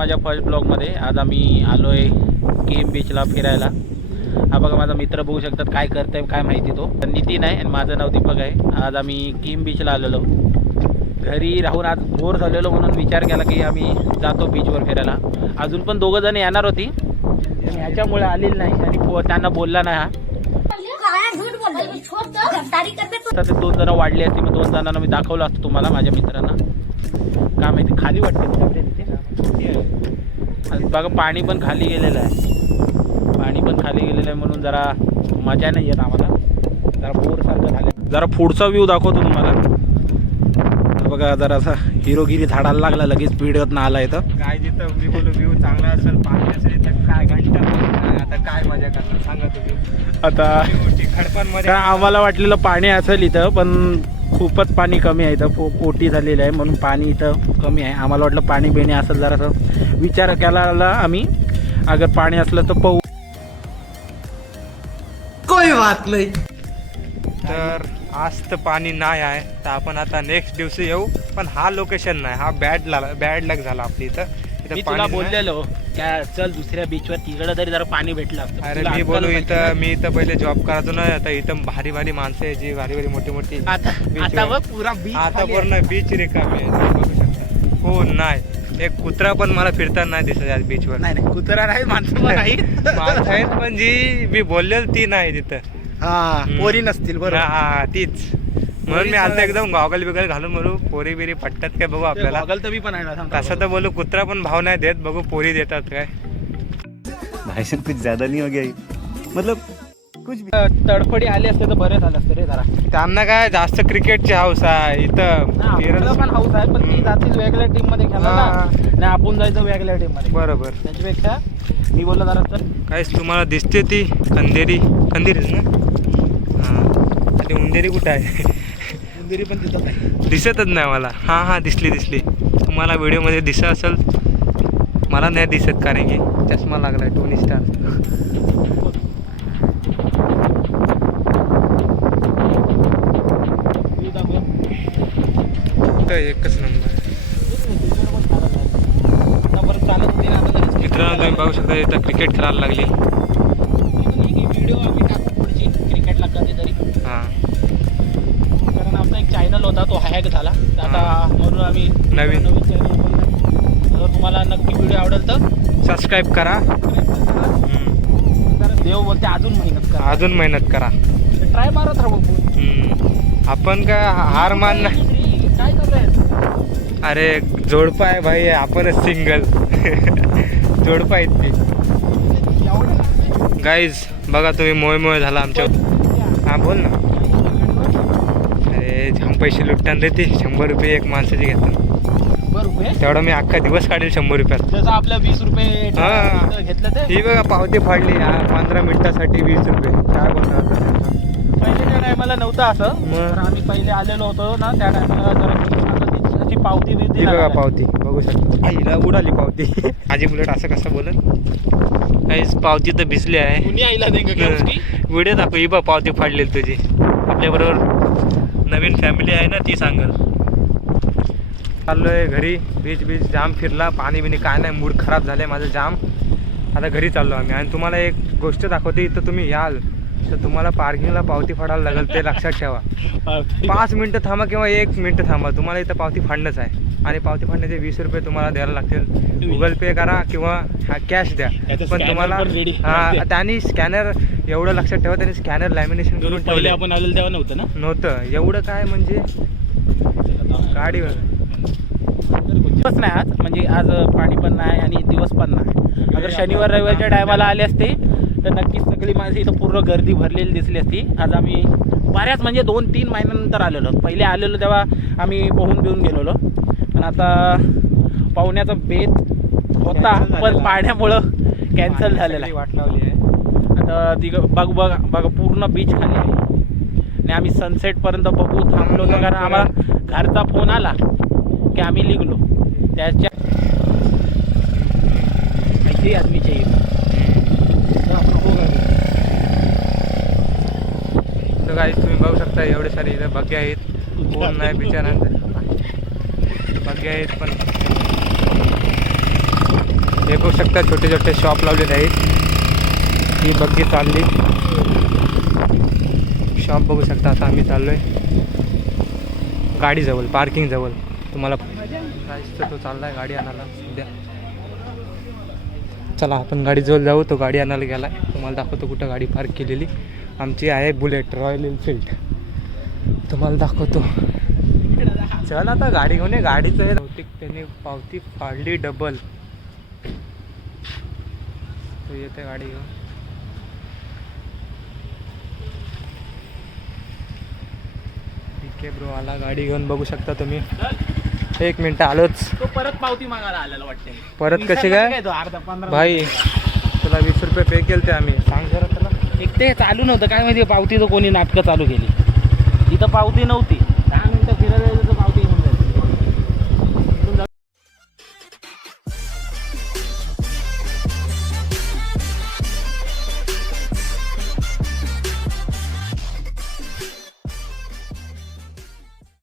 माझ्या फर्स्ट ब्लॉगमध्ये. आज आम्ही आलोय केम बीचला फिरायला. हा बघा माझा मित्र बघू शकतात काय करतोय काय माहिती. तो नितीन आहे आणि माझं नाव दीपक आहे. आज आम्ही केम बीचला आलेलो. घरी राहून आज बोर झालेलो म्हणून विचार केला की आम्ही जातो बीचवर फिरायला. अजून पण दोघं जण येणार होती पण ह्याच्यामुळे आलेली नाही आणि त्यांना बोलला नाही. हा ते 2 जण वाढले असते मग 2 जणांना मी दाखवलं असतं तुम्हाला माझ्या मित्रांना. काय माहिती खाली वाटते बघा. पाणी पण खाली गेलेलं आहे. पाणी पण खाली गेलेलं आहे म्हणून जरा मजा नाही येत आम्हाला. जरा बोर सारखं झालं. जरा पुढचा व्ह्यू दाखवतो तुम्हाला. बघा जरा असा हिरोगिरी झाडाला लागला लगेच व्हिडिओत ना आला इथं. काय जिथं मी बोलू व्ह्यू चांगला असेल पाणी असेल तर काय घंटा आता काय मजा करणार सांगा तुम्ही. आता खडपांमध्ये आम्हाला वाटलेलं पाणी असेल इथं पण खूपच पाणी कमी आहे इथं. पोटी झालेलं आहे म्हणून पाणी इथं कमी आहे. आम्हाला वाटलं पाणी बिणी असेल जरासं विचार केला आम्ही. अगर पाणी असलं तर पाहू. कोई बात नाही. तर आज तर पाणी नाही आहे तर आपण आता नेक्स्ट दिवशी येऊ. पण हा लोकेशन नाही, हा बॅड लक झाला आपली इथं. मी तुला बोललेलो काय चल दुसऱ्या बीचवर तिकडं तरी जरा पाणी भेटलं असतं. अरे मी बोलू इथं मी इथं पहिले जॉब करायचो ना. आता इथं भारी भारी माणसं आहे जी भारी भारी मोठी मोठी. आता बघ पुरा बीच आता पूर्ण बीच रिकामी आहे बघू शकता. हो नाही एक कुत्रा पण मला फिरताना नाही दिसत आज बीचवर. नाही कुत्रा नाही माणसं पण नाही. माणसं आहेत पण जी मी बोललेल ती नाही तिथं. हा पोरी नसतील बरोबर. हा तीच म्हणून मी आता एकदम गॉगल बिगल घालून बोलू पोरी बिरी पटतात काय बघू आपल्याला. गॉगल तर मी पण आहे ना. तसं तर बोलू कुत्रा पण भाव नाही देत बघू पोरी देतात काय. भाई साहब कुछ ज्यादा नहीं हो गया ये? मतलब कुछ भी तडफडी आले असते तर बरे झालं असतं रे जरा. त्यांना काय जास्त क्रिकेटची हाऊस आहे इथं. आपल्याला पण हाऊस आहे पण ती जातील वेगळ्या टीम मध्ये खेळायला आणि आपण जायचं वेगळ्या टीम मध्ये. बरोबर. त्याच्यापेक्षा मी बोललो जरा तर काहीच तुम्हाला दिसते ती खंदेरीच ना. हा ते उंदेरी कुठं आहे. उंदेरी पण दिसत आहे. दिसतच नाही मला. हां दिसली. तुम्हाला व्हिडिओमध्ये दिसत असेल मला नाही दिसत कारण की चष्मा लागलाय टोनी स्टार. एकच नंबर. मित्रांनो तुम्ही बघू शकता इथं क्रिकेट खेळायला लागली. व्हिडिओ आम्ही टाकू पुढची क्रिकेटला कधीतरी. हां कारण आमचा एक चॅनल होता तो हॅक झाला आता म्हणून आम्ही नवीन चॅनल खोलला. जर तुम्हाला नक्की व्हिडिओ आवडेल तर सबस्क्राईब करा. देव बोलते अजून मेहनत करा. ट्राय मारत राहू. आपण काय हार मान काय करताय. अरे जोडपा आहे भाई आपणच सिंगल. जोडपा आहेत ती गाईज बघा तुम्ही मोय झाला आमच्या. हां बोल ना. अरे पैसे लुटताना रे ती 100 रुपये एक माणसाची घेतात. तेवढा मी अख्खा दिवस काढेल 100 रुपयात. जसं आपल्या 20 रुपये घेतलं ते. ही बघा पावती फाडली 15 मिनिटासाठी 20 रुपये. काय बोलणार. पहिल्या टायमाला नव्हतं असं. मग आम्ही पहिले आलेलो होतो ना त्या टायमाला जरा अशी पावती बिवती बघा पावती बघू शकता. आईला उडाली पावती. आजी बुलेट असं कसं बोलत काहीच पावती तर भिजली आहे. कुणी आईला व्हिडिओ दाखव ही बघ पावती फाडलेली तुझी. आपल्याबरोबर नवीन फॅमिली आहे ना ती सांगल. चाललोय घरी. बीच जाम फिरला पाणी बिनी काय नाही मूड खराब झालं माझं जाम. आता घरी चाललो आम्ही. आणि तुम्हाला एक गोष्ट दाखवते. इथं तुम्ही याल तर तुम्हाला पार्किंगला पावती फाडायला लागेल ते लक्षात ठेवा. 5 मिनटं थांबा किंवा 1 मिनटं थांबा तुम्हाला इथं पावती फाडणंच आहे. आणि पावती फाडण्याचे 20 रुपये तुम्हाला द्यायला लागतील. गुगल पे करा किंवा कॅश द्या. पण तुम्हाला त्यांनी स्कॅनर एवढं लक्षात ठेवा त्यांनी स्कॅनर लॅमिनेशन करून ठेवले. आपण आलेलं तेव्हा नव्हतं ना. नव्हतं एवढं काय म्हणजे गाडी दिवस नाही आज म्हणजे आज पाणी पण नाही आणि दिवस पण नाही. अगर शनिवार रविवारच्या टायमाला आले असते तर नक्कीच सगळी माणसं इथं पूर्ण गर्दी भरलेली दिसली असती. आज आम्ही बऱ्याच म्हणजे 2-3 महिन्यानंतर आलेलो. पहिले आलेलो तेव्हा आम्ही पोहून बिहून गेलेलो. पण आता पाहुण्याचा बेत होता पण पाण्यामुळं कॅन्सल झालेला आहे. वाट लावली आहे. आता ती बघा पूर्ण बीच खाली आहे आणि आम्ही सनसेटपर्यंत बघू थांबलो होतो कारण आम्हाला घरचा फोन आला की आम्ही निघलो. त्याच्या आदमी चाहिए तर काही तुम्ही बघू शकता एवढे सारे इथं बग्गे आहेत. कोण नाही बिचारा बग्गे आहेत पण हे बघू शकता छोटे छोटे शॉप लावलेले आहेत. ही बग्गी चालली, शॉप बघू शकता. आता आम्ही चाललो आहे गाडीजवळ, पार्किंगजवळ. तुम्हाला तो चालला आहे गाडी आणायला सध्या. चला आपण गाडीजवळ जाऊ. तो गाडी आणायला गेला आहे. तुम्हाला दाखवतो कुठं गाडी पार्क केलेली. आमची आहे बुलेट, रॉयल एनफिल्ड. तुम्हाला दाखवतो. चल आता गाडी घेऊन ये. गाडीचं हे बहुतेक त्याने पावती फाडली डबल. तो येते गाडी घेऊन. ठीक आहे ब्रो, आला गाडी घेऊन. बघू शकता तुम्ही. 1 मिनिट आलोच. तो परत पावती मागायला आलेला वाटते. परत कशी काय तो अर्धा 15 भाई? तुला 20 रुपये पे केले ते आम्ही. सांग जरा त्याला. एक ते चालू नव्हतं काय माहिती, पावती तर कोणी नाटकं चालू केली. इथं पावती नव्हती.